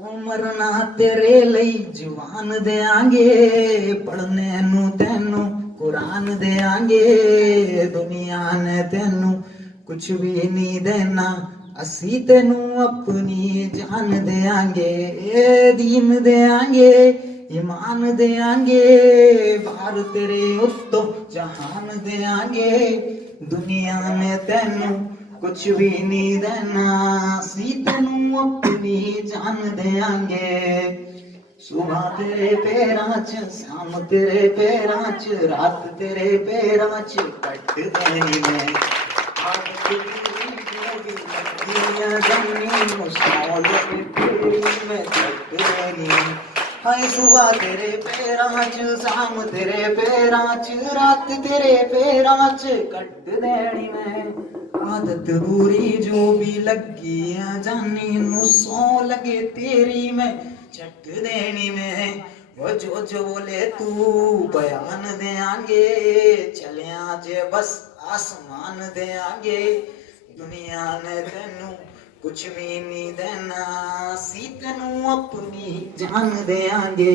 मरना तेरे ਲਈ ਜਵਾਨ ਦੇਾਂਗੇ ਪੜਨੇ ਨੂੰ ਤੈਨੂੰ ਕੁਰਾਨ ਦੇਾਂਗੇ ਦੁਨੀਆ ਨੇ ਤੈਨੂੰ ਕੁਛ ਵੀ ਨਹੀਂ ਦੇਣਾ ਅਸੀਂ ਤੈਨੂੰ ਆਪਣੀ ਜਾਨ ਦੇਾਂਗੇ ਦੀਨ ਦੇਾਂਗੇ ईमान देंगे बाहर तेरे उत्तो जहान देंगे दुनिया में तेनू कुछ भी नहीं देना सी तेनू अपनी जान देंगे सुबह तेरे पैरां च शाम तेरे पैरां च रात तेरे पैरां च कट देनी मैं हाय सुबह तेरे पैरां च शाम तेरे पैरां च रात तेरे पैरां च कट देनी मैं आदत बुरी जो भी लगी है जानी नू सौ लगे तेरी मैं चट देनी मैं वो जो बोले तू बयान देंगे चलिया जे बस आसमान देंगे दुनिया ने तेनू कुछ भी नहीं देना सी तेनू अपनी जान देंगे।